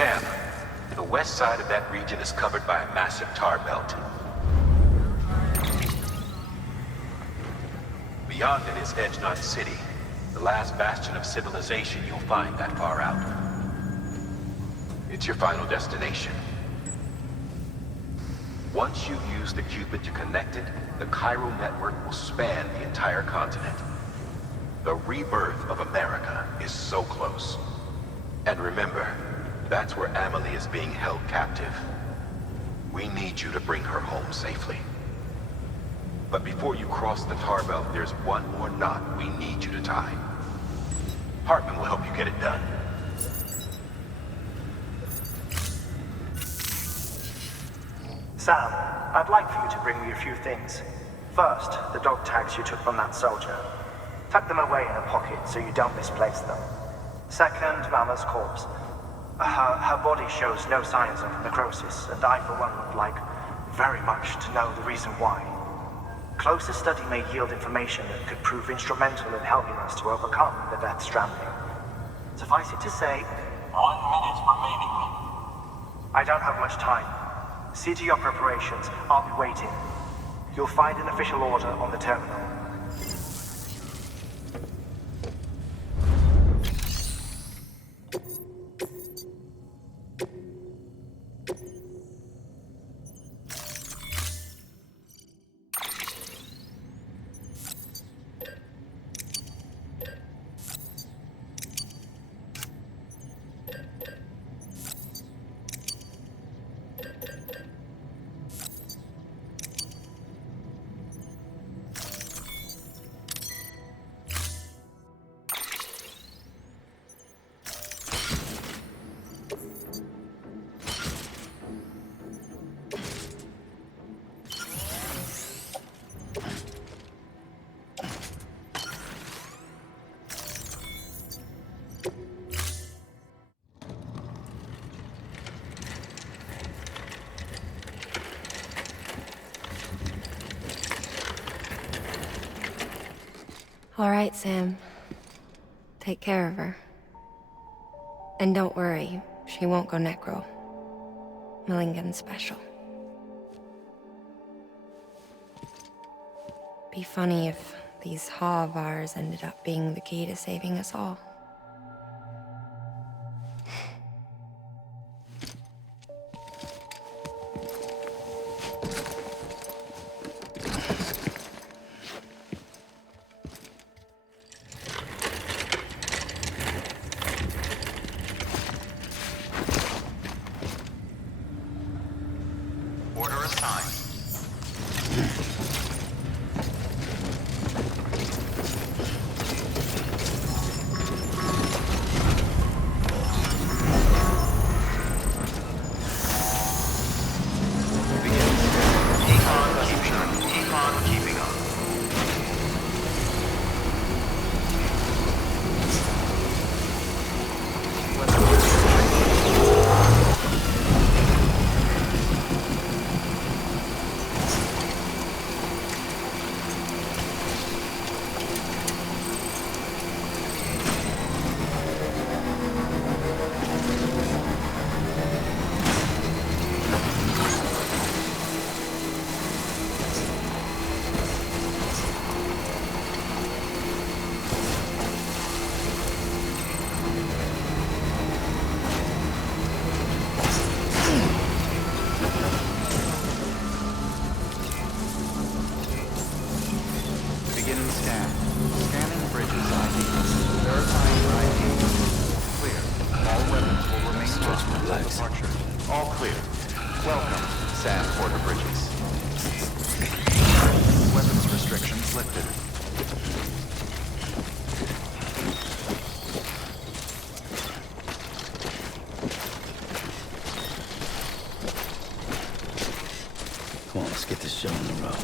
Sam, the west side of that region is covered by a massive tar belt. Beyond it is Edgenut City, the last bastion of civilization you'll find that far out. It's your final destination. Once you've used the Cupid to connect it, the chiral network will span the entire continent. The rebirth of America is so close. And remember, that's where Amelie is being held captive. We need you to bring her home safely. But before you cross the tar belt, there's one more knot we need you to tie. Heartman will help you get it done. Sam, I'd like for you to bring me a few things. First, the dog tags you took from that soldier. Tuck them away in a pocket so you don't misplace them. Second, Mama's corpse. Her body shows no signs of necrosis, and I, for one, would like very much to know the reason why. Closer study may yield information that could prove instrumental in helping us to overcome the Death Stranding. Suffice it to say, 1 minute remaining. I don't have much time. See to your preparations. I'll be waiting. You'll find an official order on the terminal. All right, Sam. Take care of her. And don't worry, she won't go necro. Millingan's special. Be funny if these Ha of ours ended up being the key to saving us all. Order assigned. Econ keeping up. Beginning scan. Scanning bridges ID. Verifying ID. Clear. All weapons will remain locked until departure. All clear. Welcome, Sam Porter Bridges. Weapons restrictions lifted. Come on, let's get this show on the road.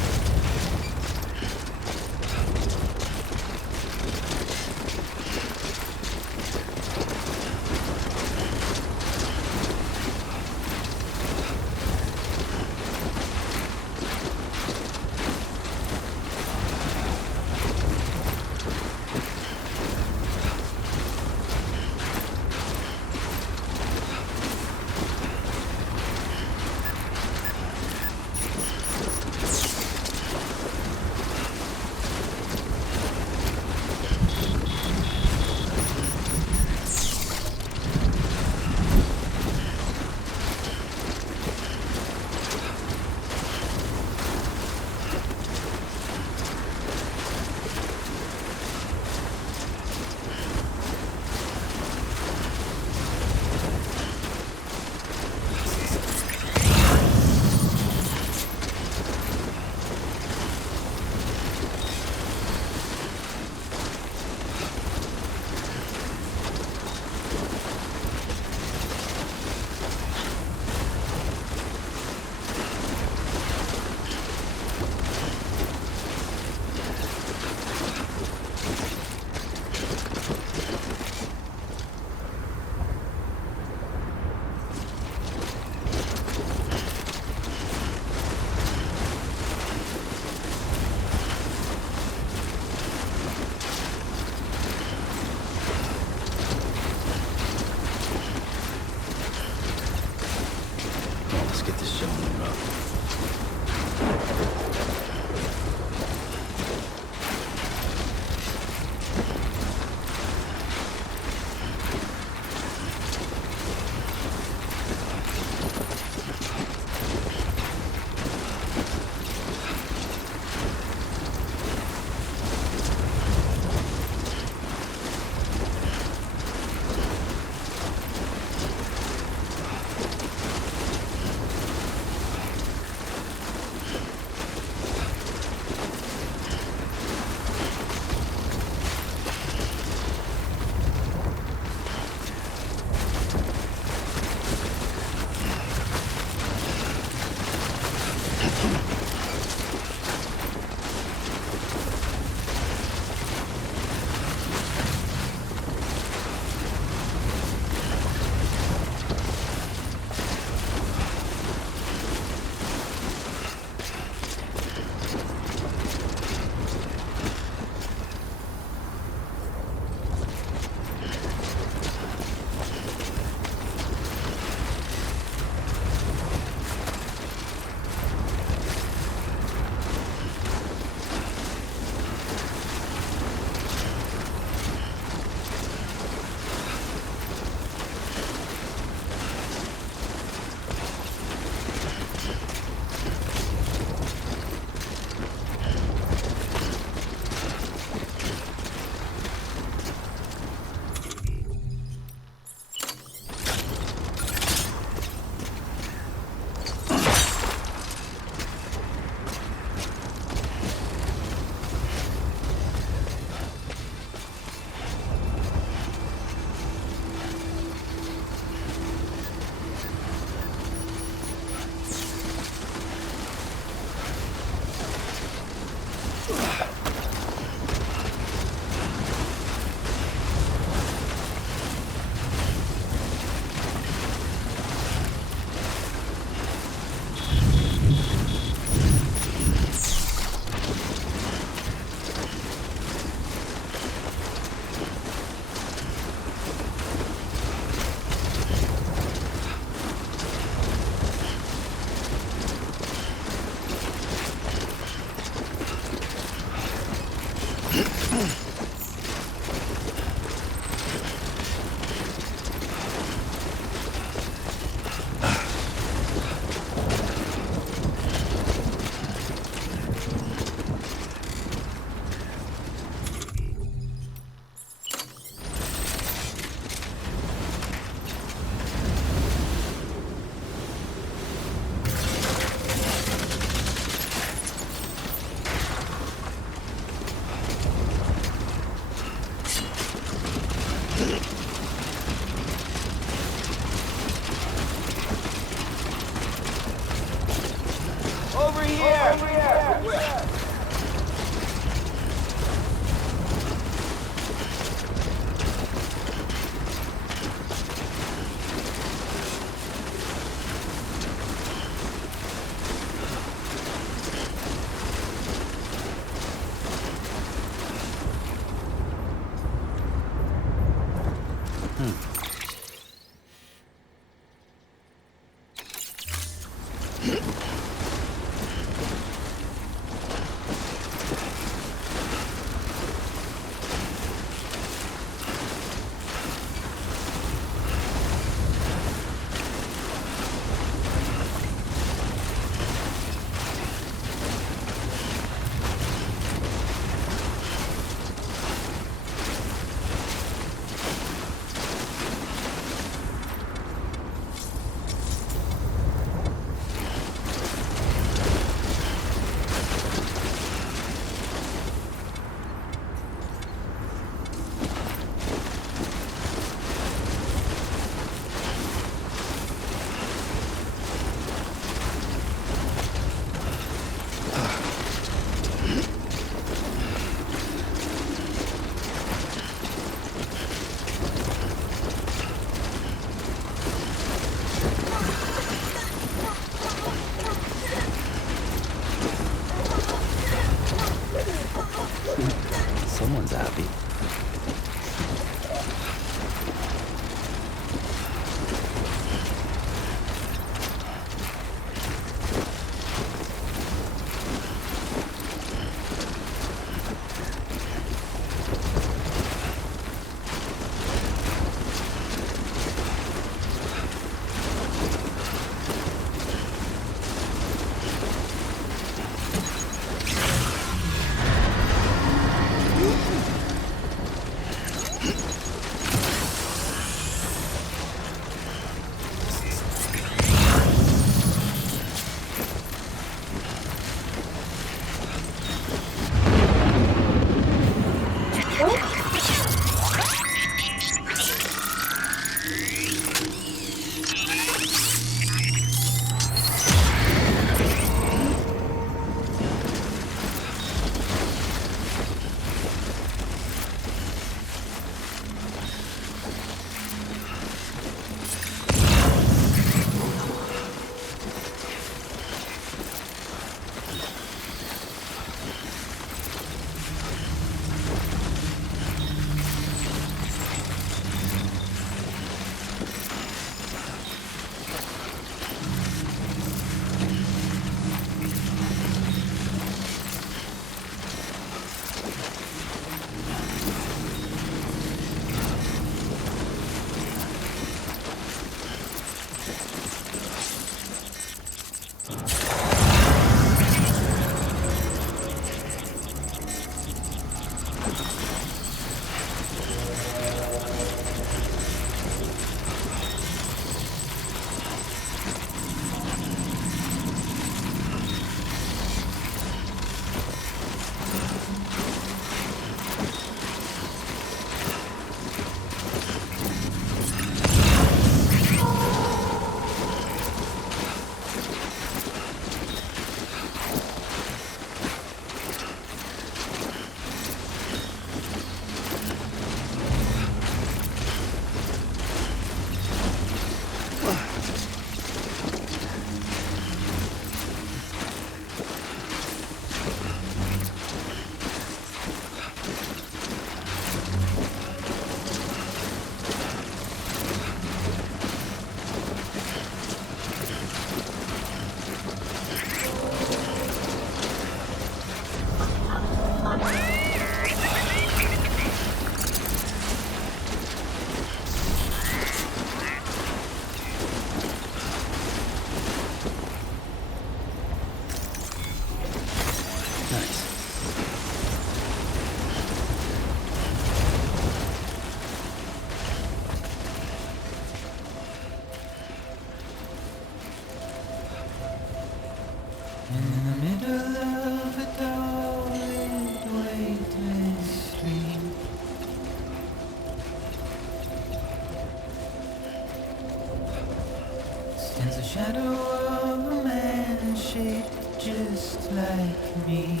just like me.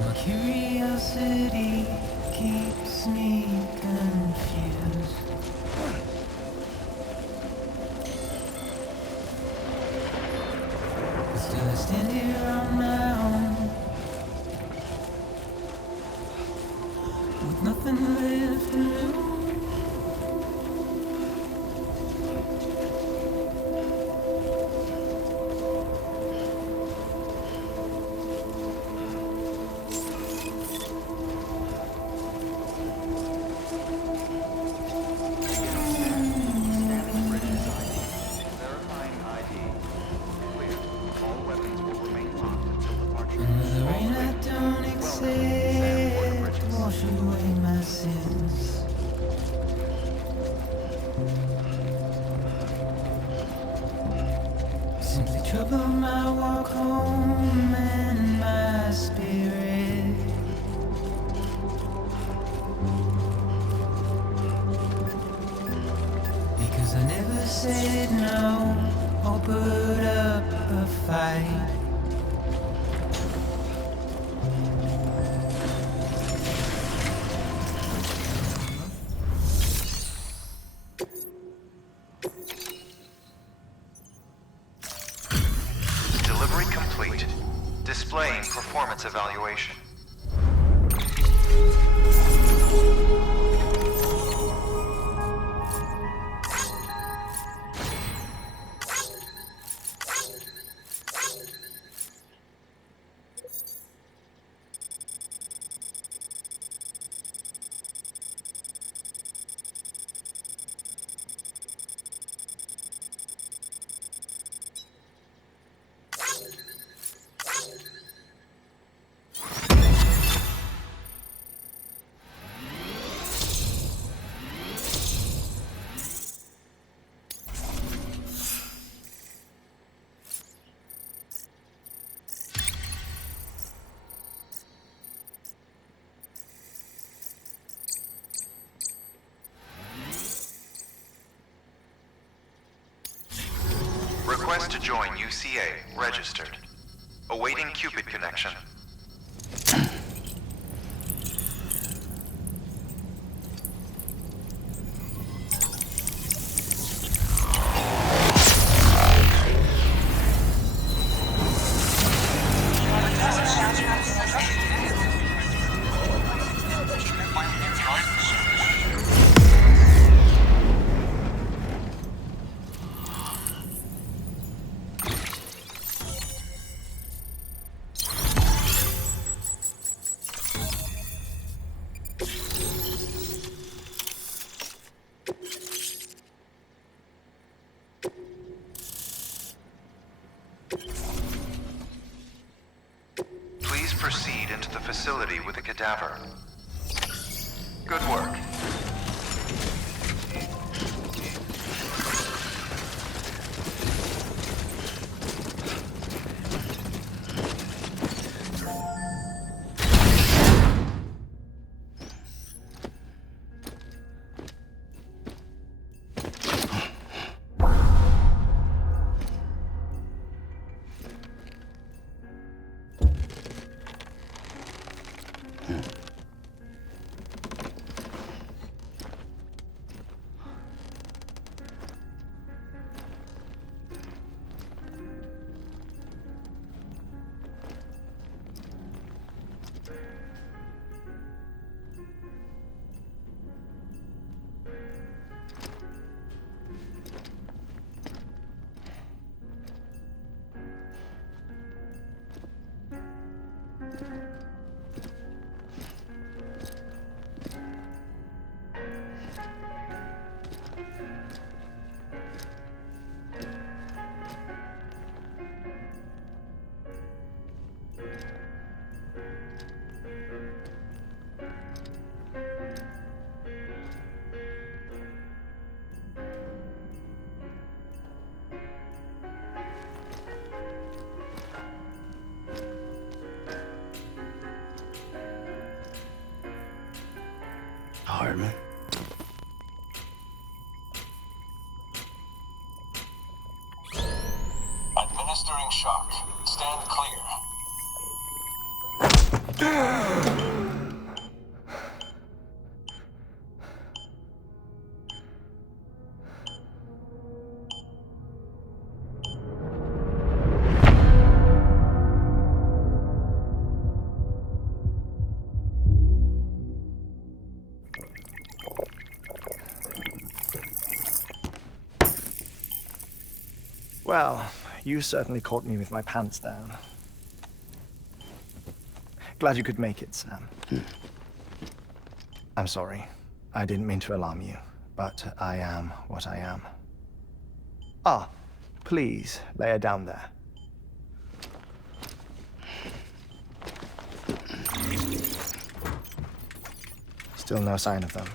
My curiosity keeps me confused. Still I stand here on my own, with nothing left to lose. Scanning bridges ID. Verifying ID. Clear. All weapons will remain locked until departure. The All rain I clear. don't Sam Porter accept Bridges. wash away my sins. Simply trouble my walk home and my spirit. Because I never said no or put up a fight. Delivery complete. Displaying performance evaluation. Request to join UCA. Registered. Awaiting Cupid connection. Please proceed into the facility with a cadaver. Good work. Heartman. shock. Stand clear. Well, you certainly caught me with my pants down. Glad you could make it, Sam. I'm sorry. I didn't mean to alarm you, but I am what I am. Ah, please lay her down there. Still no sign of them.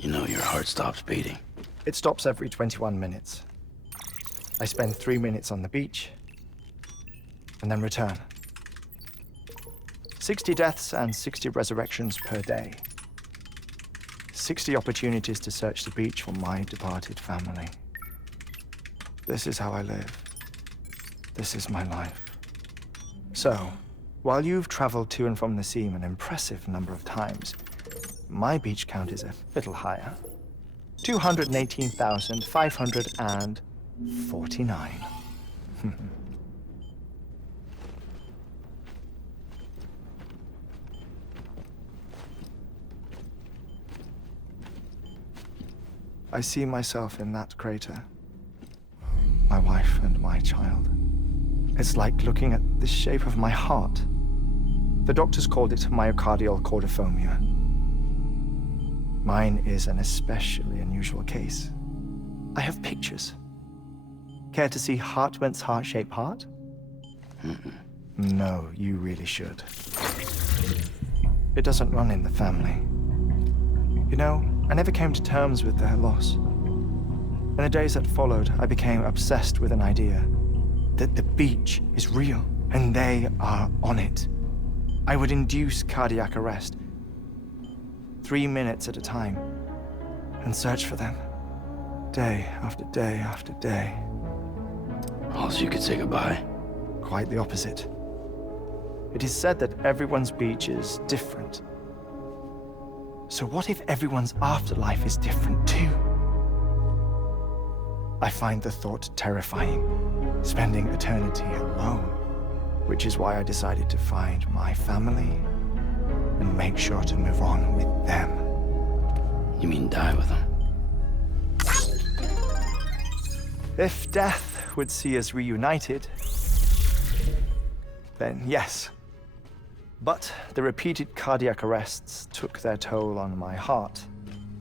You know your heart stops beating. It stops every 21 minutes. I spend 3 minutes on the beach, and then return. 60 deaths and 60 resurrections per day. 60 opportunities to search the beach for my departed family. This is how I live. This is my life. So, while you've traveled to and from the seam an impressive number of times, my beach count is a little higher. 218,549. I see myself in that crater. My wife and my child. It's like looking at the shape of my heart. The doctors called it myocardial cordiformia. Mine is an especially unusual case. I have pictures. Care to see Heartman's heart-shaped heart? No, you really should. It doesn't run in the family. You know, I never came to terms with their loss. In the days that followed, I became obsessed with an idea that the beach is real, and they are on it. I would induce cardiac arrest, 3 minutes at a time, and search for them, day after day after day. Also, you could say goodbye. Quite the opposite. It is said that everyone's beach is different. So what if everyone's afterlife is different too? I find the thought terrifying, spending eternity alone, which is why I decided to find my family and make sure to move on with them. You mean die with them? If death would see us reunited, then yes. But the repeated cardiac arrests took their toll on my heart.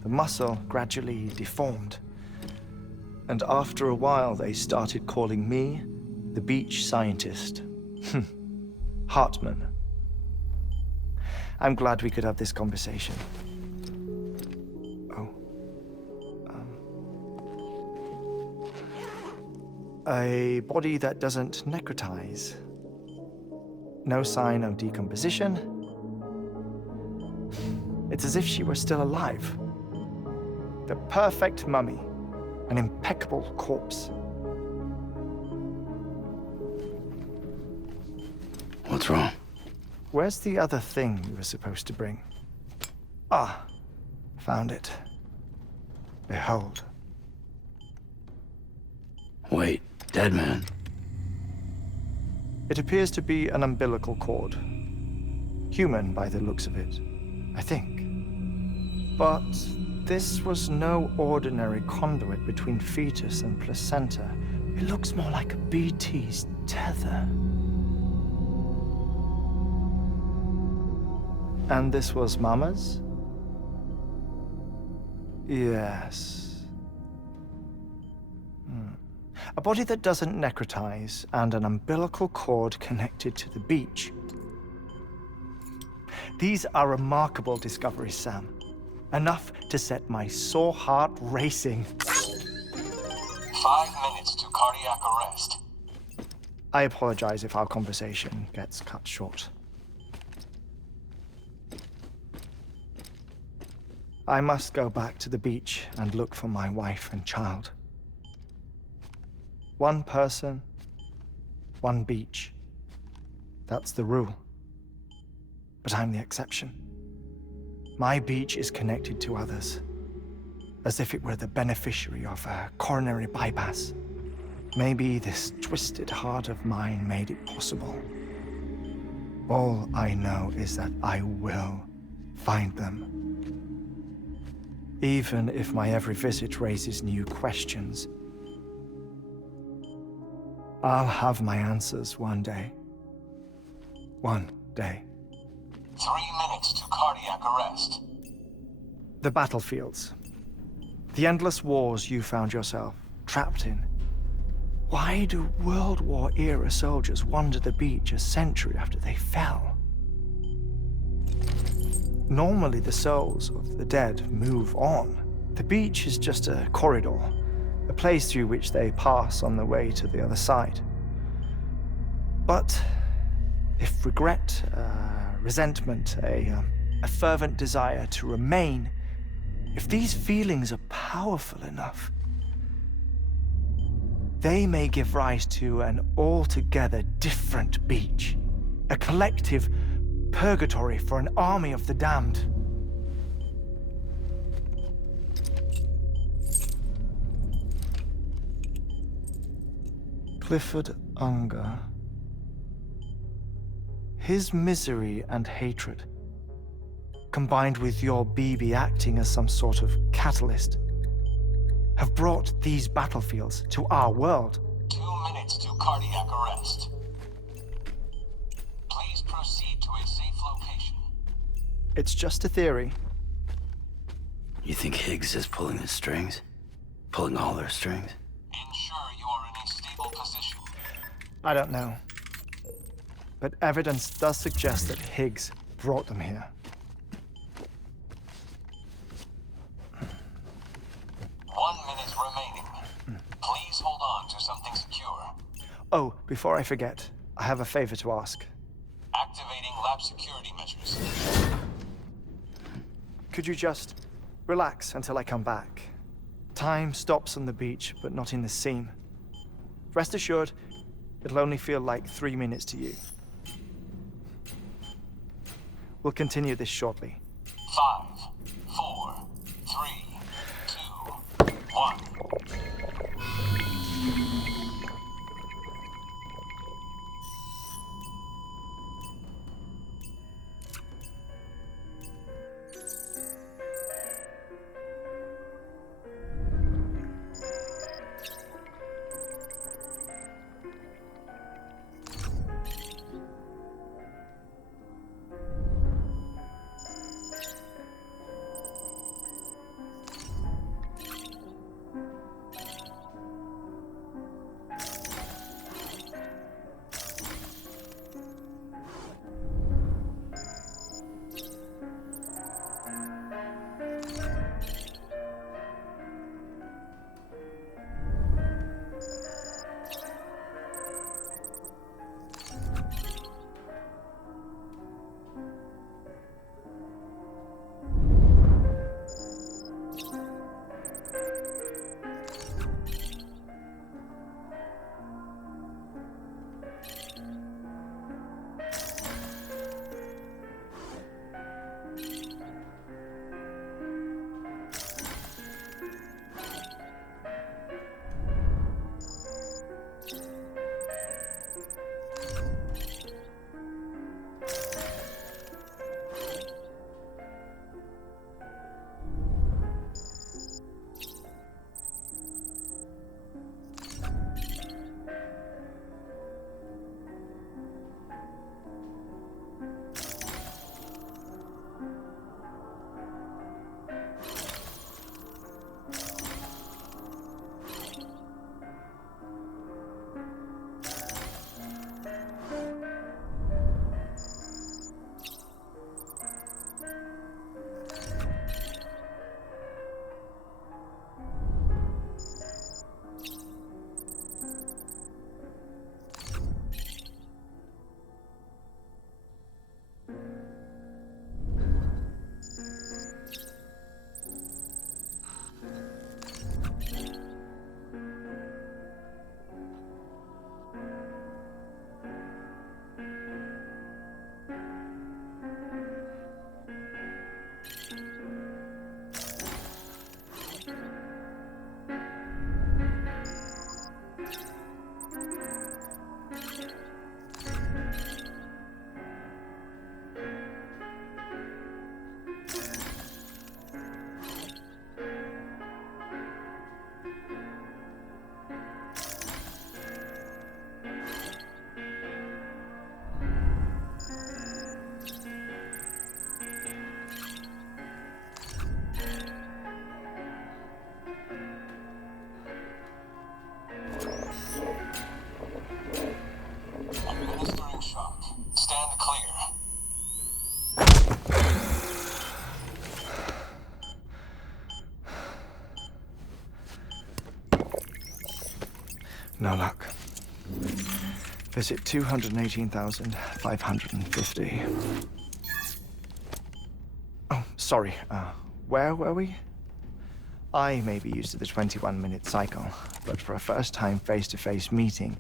The muscle gradually deformed. And after a while, they started calling me the beach scientist. Heartman. I'm glad we could have this conversation. Oh. A body that doesn't necrotize. No sign of decomposition. It's as if she were still alive. The perfect mummy. An impeccable corpse. What's wrong? Where's the other thing you were supposed to bring? Ah, found it. Behold. Wait, dead man. It appears to be an umbilical cord. Human by the looks of it, I think. But this was no ordinary conduit between fetus and placenta. It looks more like a BT's tether. And this was Mama's? Yes. A body that doesn't necrotize and an umbilical cord connected to the beach. These are remarkable discoveries, Sam. Enough to set my sore heart racing. 5 minutes to cardiac arrest. I apologize if our conversation gets cut short. I must go back to the beach and look for my wife and child. One person, one beach. That's the rule. But I'm the exception. My beach is connected to others, as if it were the beneficiary of a coronary bypass. Maybe this twisted heart of mine made it possible. All I know is that I will find them. Even if my every visit raises new questions, I'll have my answers one day. One day. 3 minutes to cardiac arrest. The battlefields. The endless wars you found yourself trapped in. Why do World War-era soldiers wander the beach a century after they fell? Normally, the souls of the dead move on. The beach is just a corridor, a place through which they pass on the way to the other side. But if regret, resentment, a fervent desire to remain, if these feelings are powerful enough, they may give rise to an altogether different beach, a collective purgatory for an army of the damned. Clifford Unger. His misery and hatred, combined with your BB acting as some sort of catalyst, have brought these battlefields to our world. 2 minutes to cardiac arrest. Please proceed to a safe location. It's just a theory. You think Higgs is pulling the strings? Pulling all their strings? Ensure you are in a stable position. I don't know. But evidence does suggest that Higgs brought them here. 1 minute remaining. Please hold on to something secure. Oh, before I forget, I have a favor to ask. Activating lab security measures. Could you just relax until I come back? Time stops on the beach, but not in the scene. Rest assured, it'll only feel like 3 minutes to you. We'll continue this shortly. 5, 4, 3, 2, 1. No luck. Visit 218,550. Oh, sorry. Where were we? I may be used to the 21-minute cycle, but for a first-time face-to-face meeting,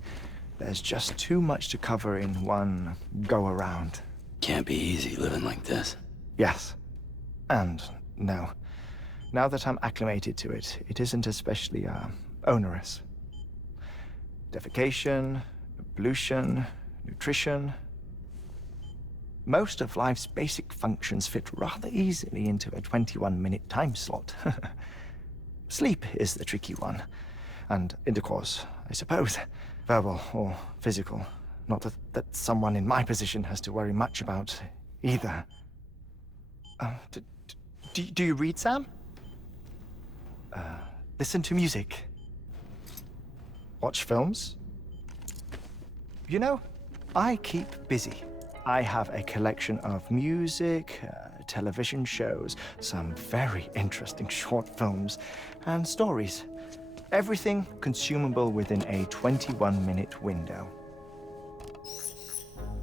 there's just too much to cover in one go-around. Can't be easy living like this. Yes. And no. Now that I'm acclimated to it, it isn't especially, onerous. Defecation, pollution, nutrition. Most of life's basic functions fit rather easily into a 21-minute time slot. Sleep is the tricky one. And intercourse, I suppose. Verbal or physical. Not that someone in my position has to worry much about either. Do you read, Sam? Listen to music. Watch films? You know, I keep busy. I have a collection of music, television shows, some very interesting short films, and stories. Everything consumable within a 21-minute window.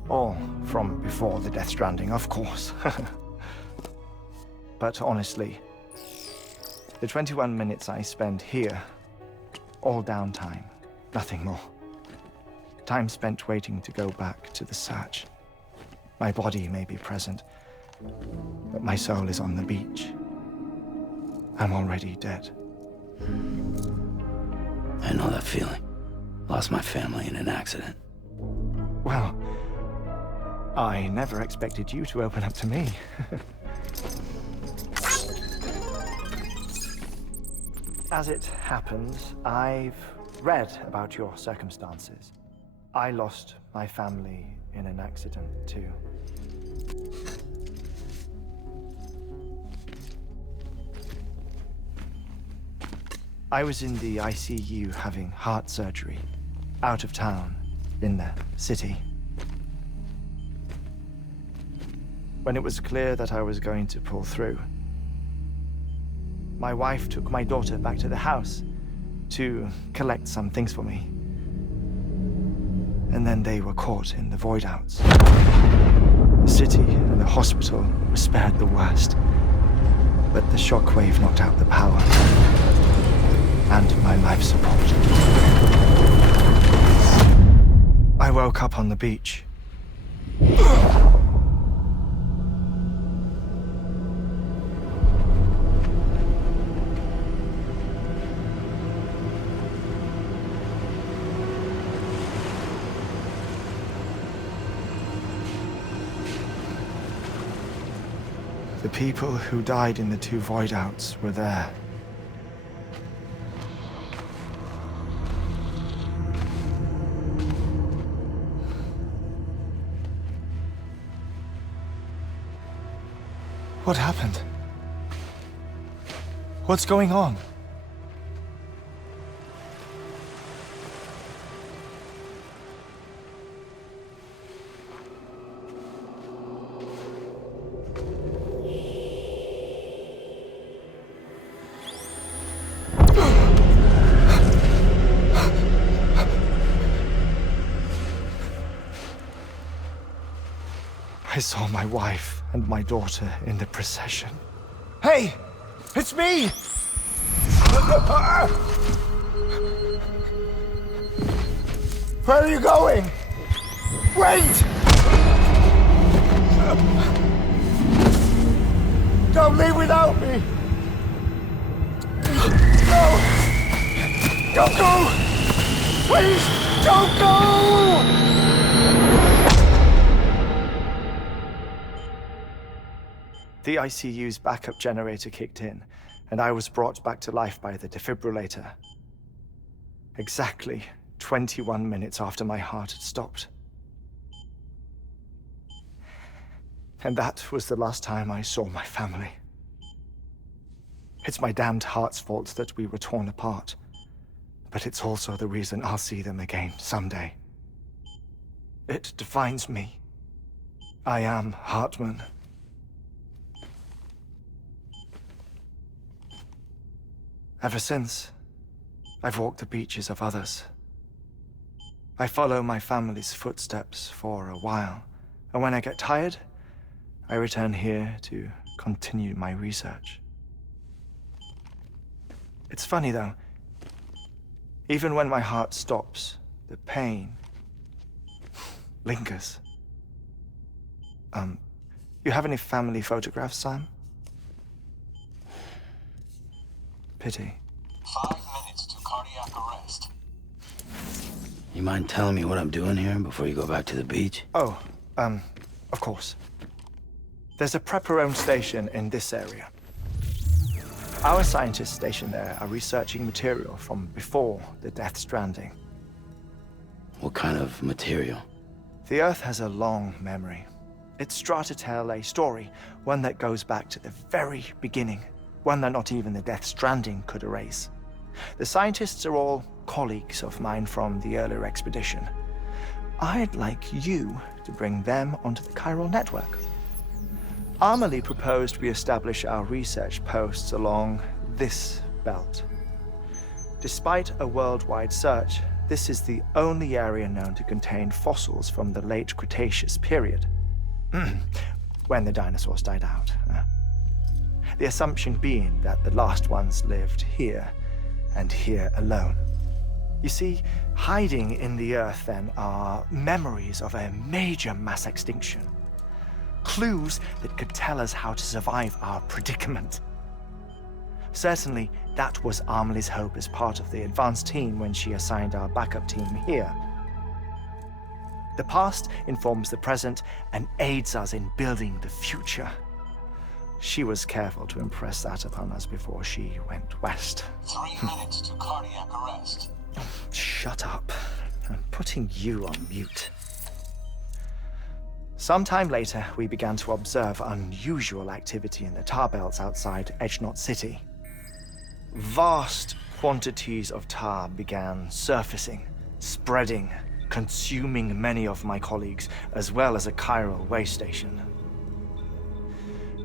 All from before the Stranding, of course. But honestly, the 21 minutes I spend here, all downtime, nothing more. Time spent waiting to go back to the search. My body may be present, but my soul is on the beach. I'm already dead. I know that feeling. Lost my family in an accident. Well, I never expected you to open up to me. As it happens, I've read about your circumstances. I lost my family in an accident, too. I was in the ICU having heart surgery, out of town, in the city. When it was clear that I was going to pull through, my wife took my daughter back to the house to collect some things for me. And then they were caught in the void-outs. The city and the hospital were spared the worst, but the shockwave knocked out the power and my life support. I woke up on the beach. The people who died in the two void-outs were there. What happened? What's going on? I saw my wife and my daughter in the procession. Hey! It's me! Where are you going? Wait! Don't leave without me! No! Don't go! Please, don't go! The ICU's backup generator kicked in, and I was brought back to life by the defibrillator. Exactly 21 minutes after my heart had stopped. And that was the last time I saw my family. It's my damned heart's fault that we were torn apart, but it's also the reason I'll see them again someday. It defines me. I am Heartman. Ever since, I've walked the beaches of others, I follow my family's footsteps for a while, and when I get tired, I return here to continue my research. It's funny though, even when my heart stops, the pain lingers. You have any family photographs, Sam? Pity. 5 minutes to cardiac arrest. You mind telling me what I'm doing here before you go back to the beach? Oh, of course. There's a prepper-owned station in this area. Our scientists stationed there are researching material from before the Death Stranding. What kind of material? The Earth has a long memory. It's trying to tell a story, one that goes back to the very beginning, one that not even the Death Stranding could erase. The scientists are all colleagues of mine from the earlier expedition. I'd like you to bring them onto the chiral network. Amelie proposed we establish our research posts along this belt. Despite a worldwide search, this is the only area known to contain fossils from the late Cretaceous period, when the dinosaurs died out. The assumption being that the last ones lived here, and here alone. You see, hiding in the Earth then are memories of a major mass extinction. Clues that could tell us how to survive our predicament. Certainly, that was Amelie's hope as part of the advanced team when she assigned our backup team here. The past informs the present and aids us in building the future. She was careful to impress that upon us before she went west. 3 minutes to cardiac arrest. Shut up. I'm putting you on mute. Sometime later, we began to observe unusual activity in the tar belts outside Edgenot City. Vast quantities of tar began surfacing, spreading, consuming many of my colleagues, as well as a chiral way station.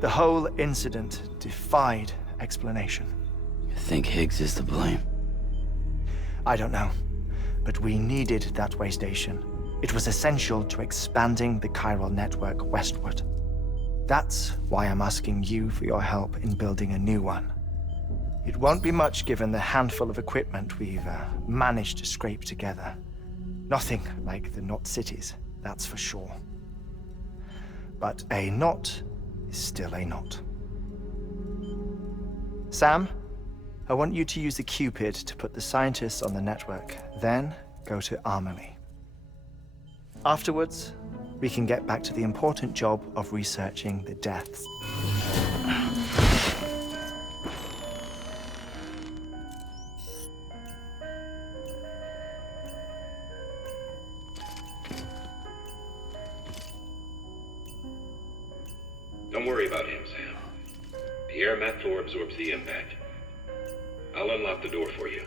The whole incident defied explanation. You think Higgs is to blame? I don't know, but we needed that way station. It was essential to expanding the chiral network westward. That's why I'm asking you for your help in building a new one. It won't be much given the handful of equipment we've managed to scrape together. Nothing like the knot cities, that's for sure. But a knot is still a knot. Sam, I want you to use the Cupid to put the scientists on the network, then go to Amelie. Afterwards, we can get back to the important job of researching the deaths. Don't worry about him, Sam. The air mat floor absorbs the impact. I'll unlock the door for you.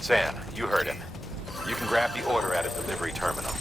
Sam, you heard him. You can grab the order at a delivery terminal.